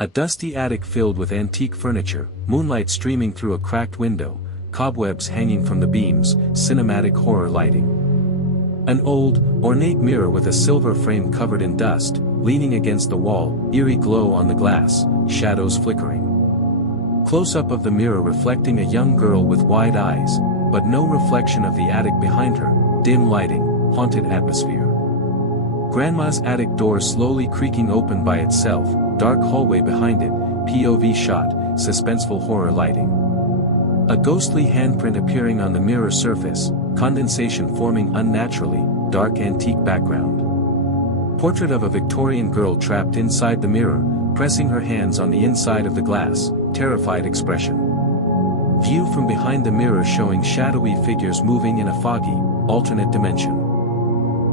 A dusty attic filled with antique furniture, moonlight streaming through a cracked window, cobwebs hanging from the beams, cinematic horror lighting. An old, ornate mirror with a silver frame covered in dust, leaning against the wall, eerie glow on the glass, shadows flickering. Close-up of the mirror reflecting a young girl with wide eyes, but no reflection of the attic behind her, dim lighting, haunted atmosphere. Grandma's attic door slowly creaking open by itself, dark hallway behind it, POV shot, suspenseful horror lighting. A ghostly handprint appearing on the mirror surface, condensation forming unnaturally, dark antique background. Portrait of a Victorian girl trapped inside the mirror, pressing her hands on the inside of the glass, terrified expression. View from behind the mirror showing shadowy figures moving in a foggy, alternate dimension.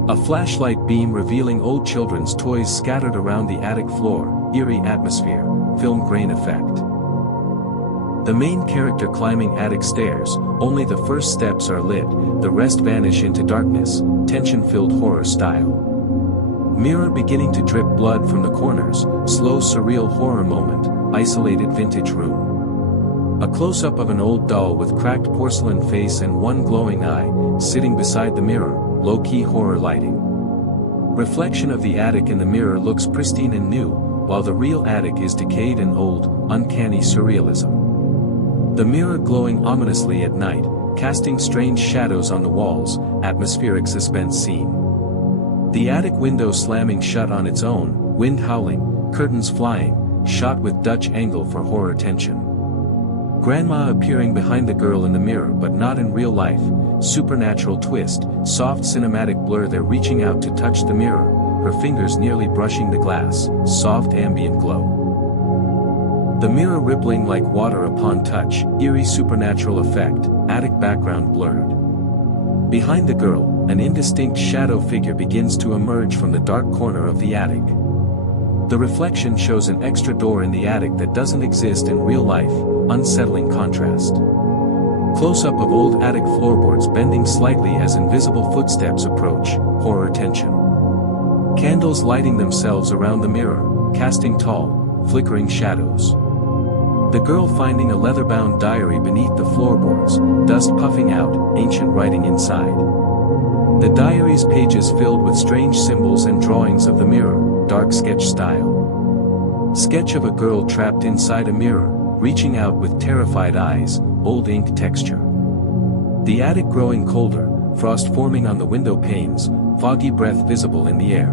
A flashlight beam revealing old children's toys scattered around the attic floor, eerie atmosphere, film grain effect. The main character climbing attic stairs, only the first steps are lit, the rest vanish into darkness, tension-filled horror style. Mirror beginning to drip blood from the corners, slow surreal horror moment, isolated vintage room. A close-up of an old doll with cracked porcelain face and one glowing eye, sitting beside the mirror, low-key horror lighting. Reflection of the attic in the mirror looks pristine and new, while the real attic is decayed and old, uncanny surrealism. The mirror glowing ominously at night, casting strange shadows on the walls, atmospheric suspense scene. The attic window slamming shut on its own, wind howling, curtains flying, shot with Dutch angle for horror tension. Grandma appearing behind the girl in the mirror but not in real life, supernatural twist, soft cinematic blur they're reaching out to touch the mirror, her fingers nearly brushing the glass, soft ambient glow. The mirror rippling like water upon touch, eerie supernatural effect, attic background blurred. Behind the girl, an indistinct shadow figure begins to emerge from the dark corner of the attic. The reflection shows an extra door in the attic that doesn't exist in real life, unsettling contrast. Close-up of old attic floorboards bending slightly as invisible footsteps approach, horror tension. Candles lighting themselves around the mirror, casting tall, flickering shadows. The girl finding a leather-bound diary beneath the floorboards, dust puffing out, ancient writing inside. The diary's pages filled with strange symbols and drawings of the mirror, dark sketch style. Sketch of a girl trapped inside a mirror, reaching out with terrified eyes, old ink texture. The attic growing colder, frost forming on the window panes, foggy breath visible in the air.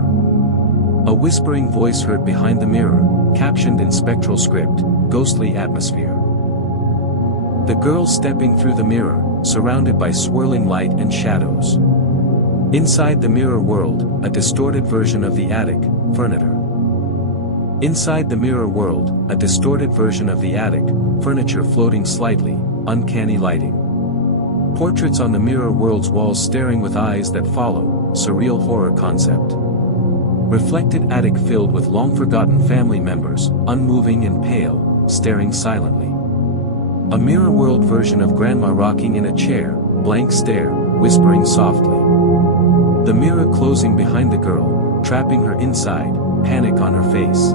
A whispering voice heard behind the mirror, captioned in spectral script, ghostly atmosphere. The girl stepping through the mirror, surrounded by swirling light and shadows. Inside the mirror world, a distorted version of the attic, furniture. Inside the mirror world, a distorted version of the attic, furniture floating slightly, uncanny lighting. Portraits on the mirror world's walls staring with eyes that follow, surreal horror concept. Reflected attic filled with long-forgotten family members, unmoving and pale, staring silently. A mirror world version of grandma rocking in a chair, blank stare, whispering softly. The mirror closing behind the girl, trapping her inside, panic on her face.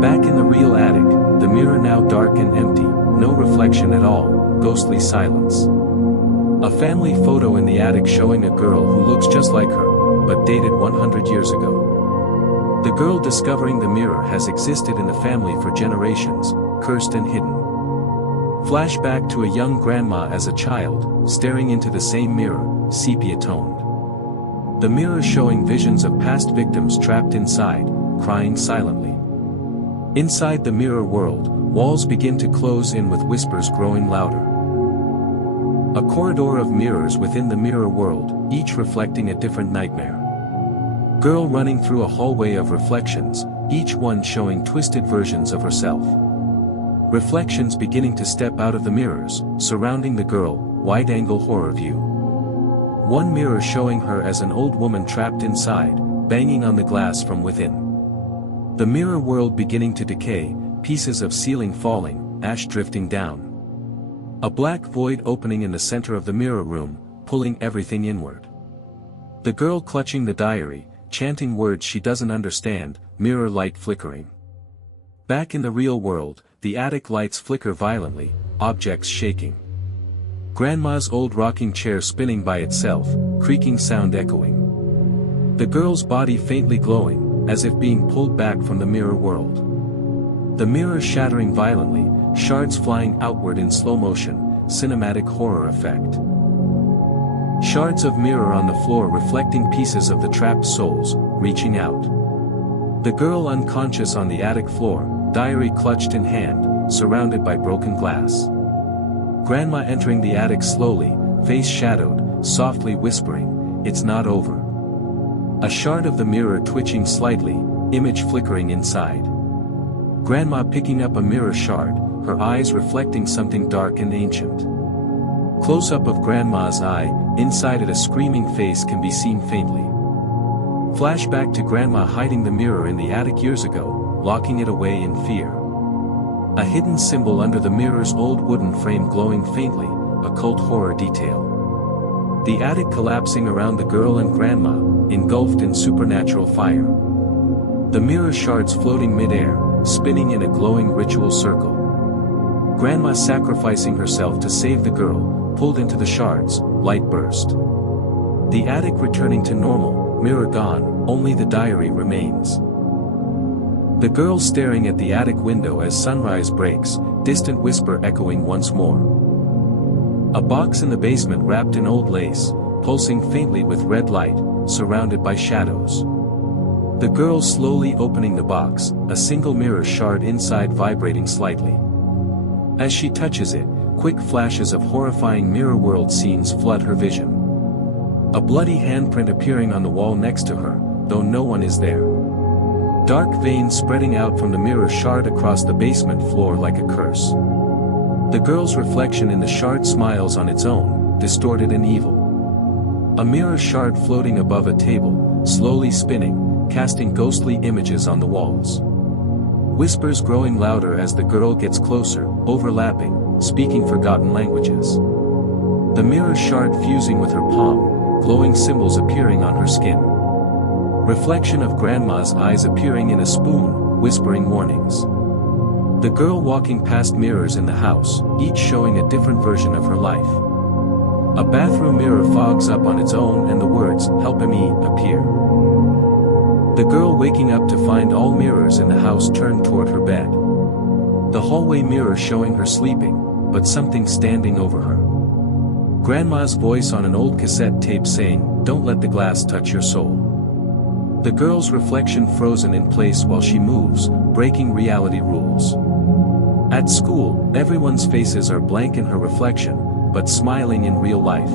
Back in the real attic, the mirror now dark and empty, no reflection at all, ghostly silence. A family photo in the attic showing a girl who looks just like her, but dated 100 years ago. The girl discovering the mirror has existed in the family for generations, cursed and hidden. Flashback to a young grandma as a child, staring into the same mirror, sepia-toned. The mirror showing visions of past victims trapped inside, crying silently. Inside the mirror world, walls begin to close in with whispers growing louder. A corridor of mirrors within the mirror world, each reflecting a different nightmare. Girl running through a hallway of reflections, each one showing twisted versions of herself. Reflections beginning to step out of the mirrors, surrounding the girl, wide-angle horror view. One mirror showing her as an old woman trapped inside, banging on the glass from within. The mirror world beginning to decay, pieces of ceiling falling, ash drifting down. A black void opening in the center of the mirror room, pulling everything inward. The girl clutching the diary, chanting words she doesn't understand, mirror light flickering. Back in the real world, the attic lights flicker violently, objects shaking. Grandma's old rocking chair spinning by itself, creaking sound echoing. The girl's body faintly glowing, as if being pulled back from the mirror world. The mirror shattering violently, shards flying outward in slow motion, cinematic horror effect. Shards of mirror on the floor reflecting pieces of the trapped souls, reaching out. The girl unconscious on the attic floor, diary clutched in hand, surrounded by broken glass. Grandma entering the attic slowly, face shadowed, softly whispering, "It's not over." A shard of the mirror twitching slightly, image flickering inside. Grandma picking up a mirror shard, her eyes reflecting something dark and ancient. Close-up of Grandma's eye, inside it a screaming face can be seen faintly. Flashback to Grandma hiding the mirror in the attic years ago, locking it away in fear. A hidden symbol under the mirror's old wooden frame glowing faintly, occult horror detail. The attic collapsing around the girl and Grandma, engulfed in supernatural fire. The mirror shards floating mid-air, spinning in a glowing ritual circle. Grandma sacrificing herself to save the girl, pulled into the shards, light burst. The attic returning to normal, mirror gone, only the diary remains. The girl staring at the attic window as sunrise breaks, distant whisper echoing once more. A box in the basement wrapped in old lace, pulsing faintly with red light, surrounded by shadows. The girl slowly opening the box, a single mirror shard inside vibrating slightly. As she touches it, quick flashes of horrifying mirror world scenes flood her vision. A bloody handprint appearing on the wall next to her, though no one is there. Dark veins spreading out from the mirror shard across the basement floor like a curse. The girl's reflection in the shard smiles on its own, distorted and evil. A mirror shard floating above a table, slowly spinning, casting ghostly images on the walls. Whispers growing louder as the girl gets closer, overlapping, speaking forgotten languages. The mirror shard fusing with her palm, glowing symbols appearing on her skin. Reflection of Grandma's eyes appearing in a spoon, whispering warnings. The girl walking past mirrors in the house, each showing a different version of her life. A bathroom mirror fogs up on its own and the words, "Help me," appear. The girl waking up to find all mirrors in the house turned toward her bed. The hallway mirror showing her sleeping, but something standing over her. Grandma's voice on an old cassette tape saying, "Don't let the glass touch your soul." The girl's reflection frozen in place while she moves, breaking reality rules. At school, everyone's faces are blank in her reflection, but smiling in real life.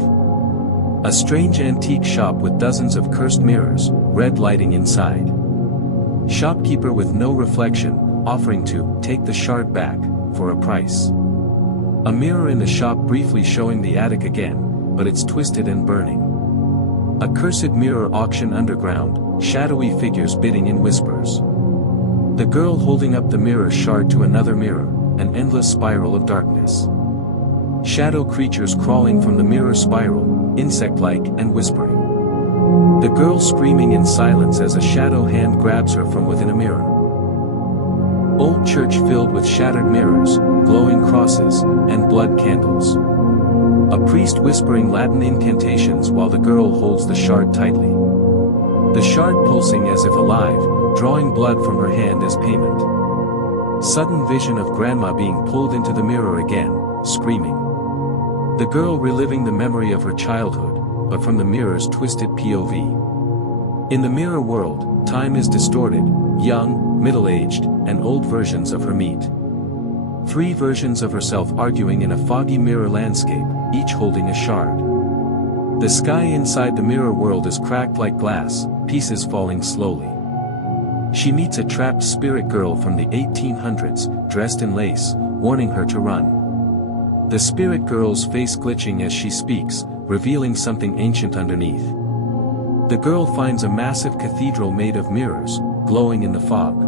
A strange antique shop with dozens of cursed mirrors, red lighting inside. Shopkeeper with no reflection, offering to take the shard back, for a price. A mirror in the shop briefly showing the attic again, but it's twisted and burning. A cursed mirror auction underground, shadowy figures bidding in whispers. The girl holding up the mirror shard to another mirror, an endless spiral of darkness. Shadow creatures crawling from the mirror spiral, insect-like and whispering. The girl screaming in silence as a shadow hand grabs her from within a mirror. Old church filled with shattered mirrors, glowing crosses, and blood candles. A priest whispering Latin incantations while the girl holds the shard tightly. The shard pulsing as if alive, drawing blood from her hand as payment. Sudden vision of Grandma being pulled into the mirror again, screaming. The girl reliving the memory of her childhood, but from the mirror's twisted POV. In the mirror world, time is distorted, young, middle-aged, and old versions of her meet. 3 versions of herself arguing in a foggy mirror landscape, each holding a shard. The sky inside the mirror world is cracked like glass, pieces falling slowly. She meets a trapped spirit girl from the 1800s, dressed in lace, warning her to run. The spirit girl's face glitching as she speaks, revealing something ancient underneath. The girl finds a massive cathedral made of mirrors, glowing in the fog.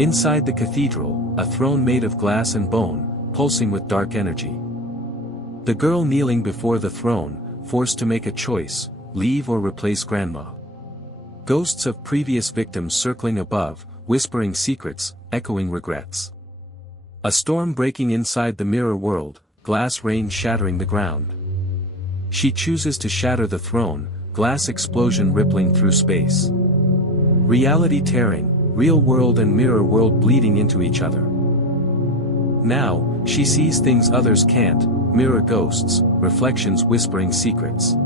Inside the cathedral, a throne made of glass and bone, pulsing with dark energy. The girl kneeling before the throne, forced to make a choice, leave or replace Grandma. Ghosts of previous victims circling above, whispering secrets, echoing regrets. A storm breaking inside the mirror world, glass rain shattering the ground. She chooses to shatter the throne, glass explosion rippling through space. Reality tearing, real world and mirror world bleeding into each other. Now, she sees things others can't, mirror ghosts, reflections whispering secrets.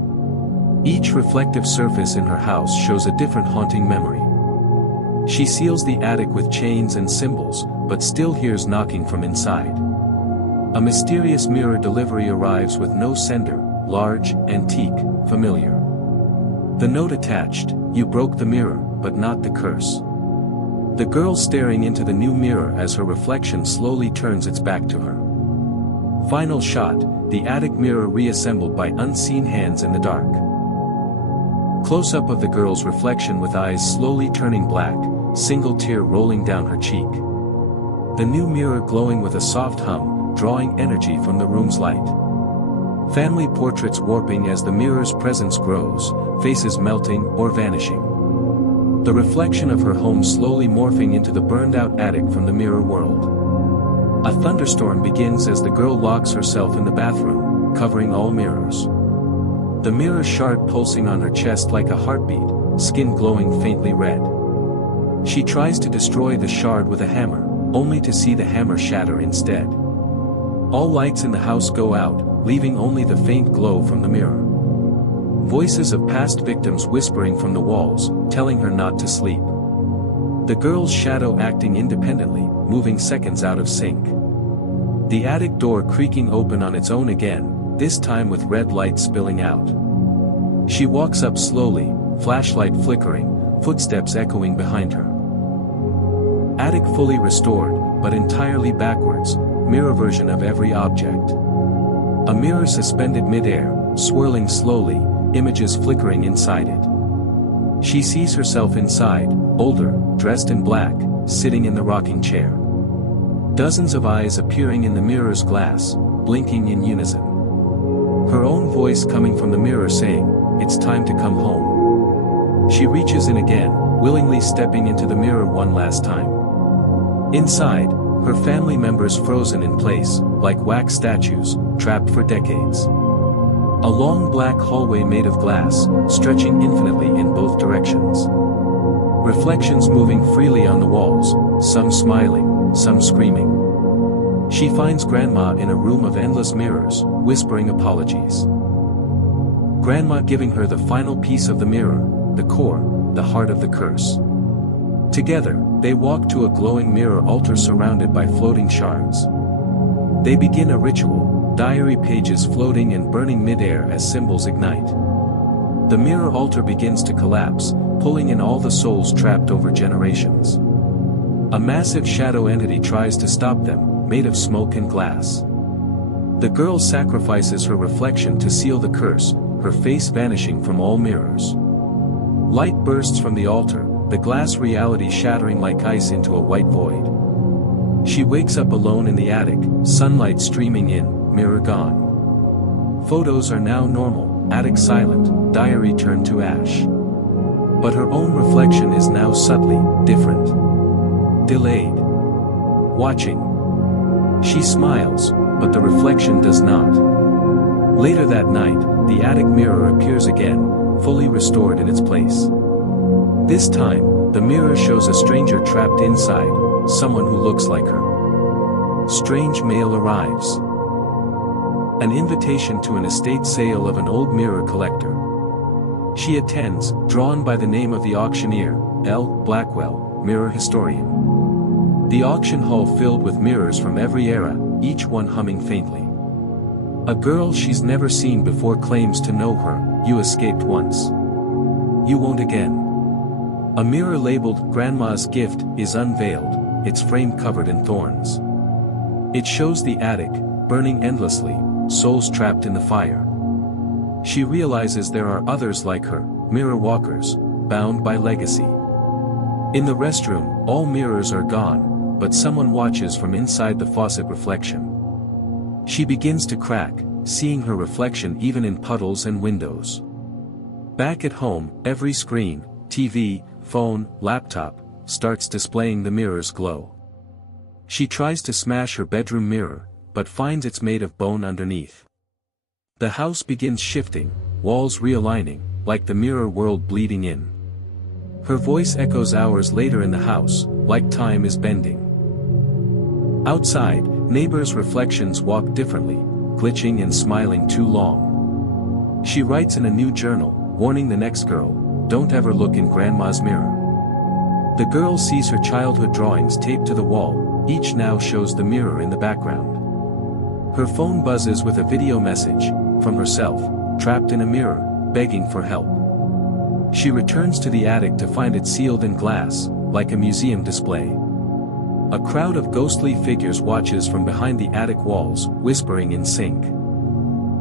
Each reflective surface in her house shows a different haunting memory. She seals the attic with chains and symbols, but still hears knocking from inside. A mysterious mirror delivery arrives with no sender, large, antique, familiar. The note attached, "You broke the mirror, but not the curse." The girl staring into the new mirror as her reflection slowly turns its back to her. Final shot, the attic mirror reassembled by unseen hands in the dark. Close-up of the girl's reflection with eyes slowly turning black, single tear rolling down her cheek. The new mirror glowing with a soft hum, drawing energy from the room's light. Family portraits warping as the mirror's presence grows, faces melting or vanishing. The reflection of her home slowly morphing into the burned-out attic from the mirror world. A thunderstorm begins as the girl locks herself in the bathroom, covering all mirrors. The mirror shard pulsing on her chest like a heartbeat, skin glowing faintly red. She tries to destroy the shard with a hammer, only to see the hammer shatter instead. All lights in the house go out, leaving only the faint glow from the mirror. Voices of past victims whispering from the walls, telling her not to sleep. The girl's shadow acting independently, moving seconds out of sync. The attic door creaking open on its own again, this time with red light spilling out. She walks up slowly, flashlight flickering, footsteps echoing behind her. Attic fully restored, but entirely backwards, mirror version of every object. A mirror suspended mid-air, swirling slowly, images flickering inside it. She sees herself inside, older, dressed in black, sitting in the rocking chair. Dozens of eyes appearing in the mirror's glass, blinking in unison. Her own voice coming from the mirror saying, "It's time to come home." She reaches in again, willingly stepping into the mirror one last time. Inside, her family members frozen in place, like wax statues, trapped for decades. A long black hallway made of glass, stretching infinitely in both directions. Reflections moving freely on the walls, some smiling, some screaming. She finds Grandma in a room of endless mirrors, whispering apologies. Grandma giving her the final piece of the mirror, the core, the heart of the curse. Together, they walk to a glowing mirror altar surrounded by floating shards. They begin a ritual, diary pages floating and burning mid-air as symbols ignite. The mirror altar begins to collapse, pulling in all the souls trapped over generations. A massive shadow entity tries to stop them, made of smoke and glass. The girl sacrifices her reflection to seal the curse, her face vanishing from all mirrors. Light bursts from the altar, the glass reality shattering like ice into a white void. She wakes up alone in the attic, sunlight streaming in, mirror gone. Photos are now normal, attic silent, diary turned to ash. But her own reflection is now subtly different. Delayed. Watching. She smiles, but the reflection does not. Later that night, the attic mirror appears again, fully restored in its place. This time, the mirror shows a stranger trapped inside, someone who looks like her. Strange mail arrives. An invitation to an estate sale of an old mirror collector. She attends, drawn by the name of the auctioneer, L. Blackwell, mirror historian. The auction hall filled with mirrors from every era, each one humming faintly. A girl she's never seen before claims to know her. "You escaped once. You won't again." A mirror labeled Grandma's Gift is unveiled, its frame covered in thorns. It shows the attic, burning endlessly, souls trapped in the fire. She realizes there are others like her, mirror walkers, bound by legacy. In the restroom, all mirrors are gone, but someone watches from inside the faucet reflection. She begins to crack, seeing her reflection even in puddles and windows. Back at home, every screen, TV, phone, laptop, starts displaying the mirror's glow. She tries to smash her bedroom mirror, but finds it's made of bone underneath. The house begins shifting, walls realigning, like the mirror world bleeding in. Her voice echoes hours later in the house, like time is bending. Outside, neighbors' reflections walk differently, glitching and smiling too long. She writes in a new journal, warning the next girl, "Don't ever look in Grandma's mirror." The girl sees her childhood drawings taped to the wall, each now shows the mirror in the background. Her phone buzzes with a video message, from herself, trapped in a mirror, begging for help. She returns to the attic to find it sealed in glass, like a museum display. A crowd of ghostly figures watches from behind the attic walls, whispering in sync.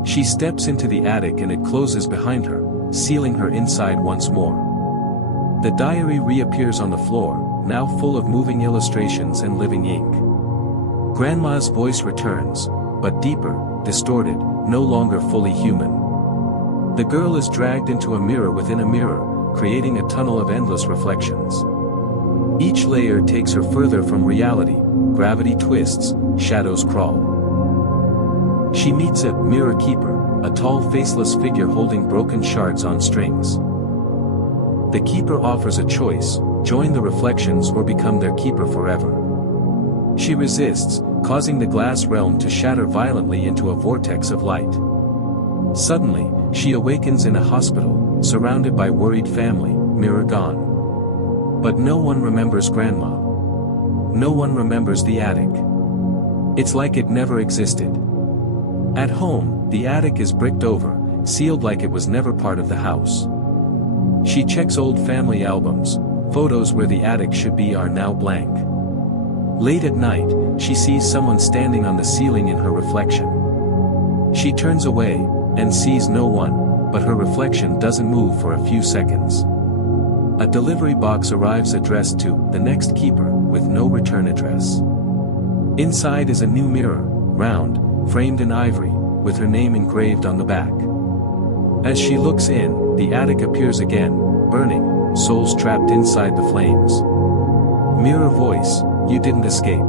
She steps into the attic and it closes behind her, sealing her inside once more. The diary reappears on the floor, now full of moving illustrations and living ink. Grandma's voice returns, but deeper, distorted, no longer fully human. The girl is dragged into a mirror within a mirror, creating a tunnel of endless reflections. Each layer takes her further from reality, gravity twists, shadows crawl. She meets a mirror keeper, a tall faceless figure holding broken shards on strings. The keeper offers a choice, join the reflections or become their keeper forever. She resists, causing the glass realm to shatter violently into a vortex of light. Suddenly, she awakens in a hospital, surrounded by worried family, mirror gone. But no one remembers Grandma. No one remembers the attic. It's like it never existed. At home, the attic is bricked over, sealed like it was never part of the house. She checks old family albums, photos where the attic should be are now blank. Late at night, she sees someone standing on the ceiling in her reflection. She turns away, and sees no one, but her reflection doesn't move for a few seconds. A delivery box arrives addressed to the next keeper, with no return address. Inside is a new mirror, round, framed in ivory, with her name engraved on the back. As she looks in, the attic appears again, burning, souls trapped inside the flames. Mirror voice, you didn't escape.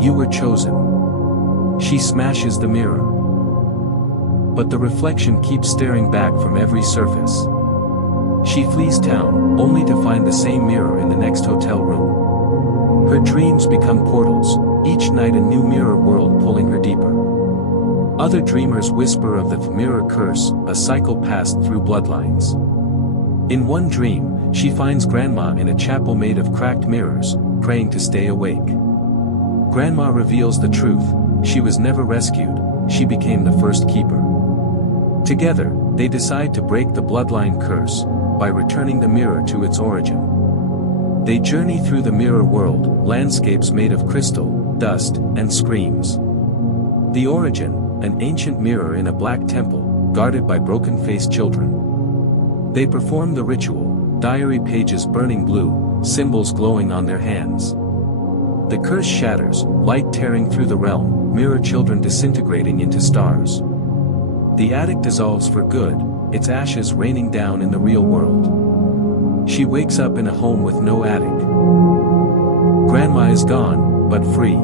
You were chosen. She smashes the mirror. But the reflection keeps staring back from every surface. She flees town, only to find the same mirror in the next hotel room. Her dreams become portals, each night a new mirror world pulling her deeper. Other dreamers whisper of the mirror curse, a cycle passed through bloodlines. In one dream, she finds Grandma in a chapel made of cracked mirrors, praying to stay awake. Grandma reveals the truth, she was never rescued, she became the first keeper. Together, they decide to break the bloodline curse, by returning the mirror to its origin. They journey through the mirror world, landscapes made of crystal, dust, and screams. The origin, an ancient mirror in a black temple, guarded by broken-faced children. They perform the ritual, diary pages burning blue, symbols glowing on their hands. The curse shatters, light tearing through the realm, mirror children disintegrating into stars. The attic dissolves for good, its ashes raining down in the real world. She wakes up in a home with no attic. Grandma is gone, but free.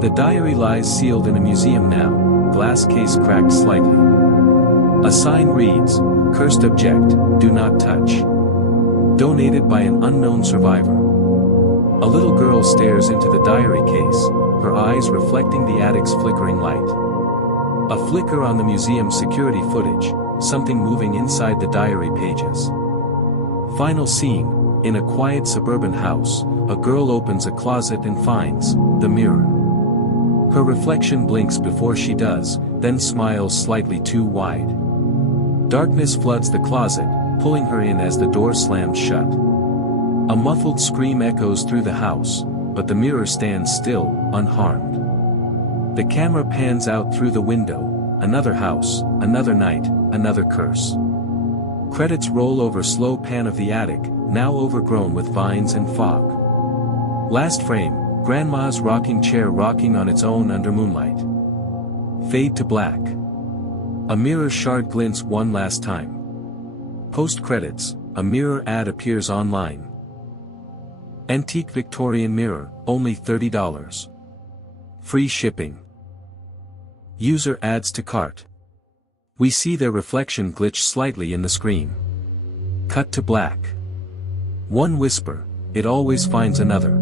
The diary lies sealed in a museum now, glass case cracked slightly. A sign reads, "Cursed object, do not touch." Donated by an unknown survivor. A little girl stares into the diary case, her eyes reflecting the attic's flickering light. A flicker on the museum's security footage, something moving inside the diary pages. Final scene, in a quiet suburban house, a girl opens a closet and finds the mirror. Her reflection blinks before she does, then smiles slightly too wide. Darkness floods the closet, pulling her in as the door slams shut. A muffled scream echoes through the house, but the mirror stands still, unharmed. The camera pans out through the window, another house, another night, another curse. Credits roll over slow pan of the attic, now overgrown with vines and fog. Last frame, Grandma's rocking chair rocking on its own under moonlight. Fade to black. A mirror shard glints one last time. Post credits, a mirror ad appears online. Antique Victorian mirror, only $30. Free shipping. User adds to cart. We see their reflection glitch slightly in the screen. Cut to black. One whisper, it always finds another.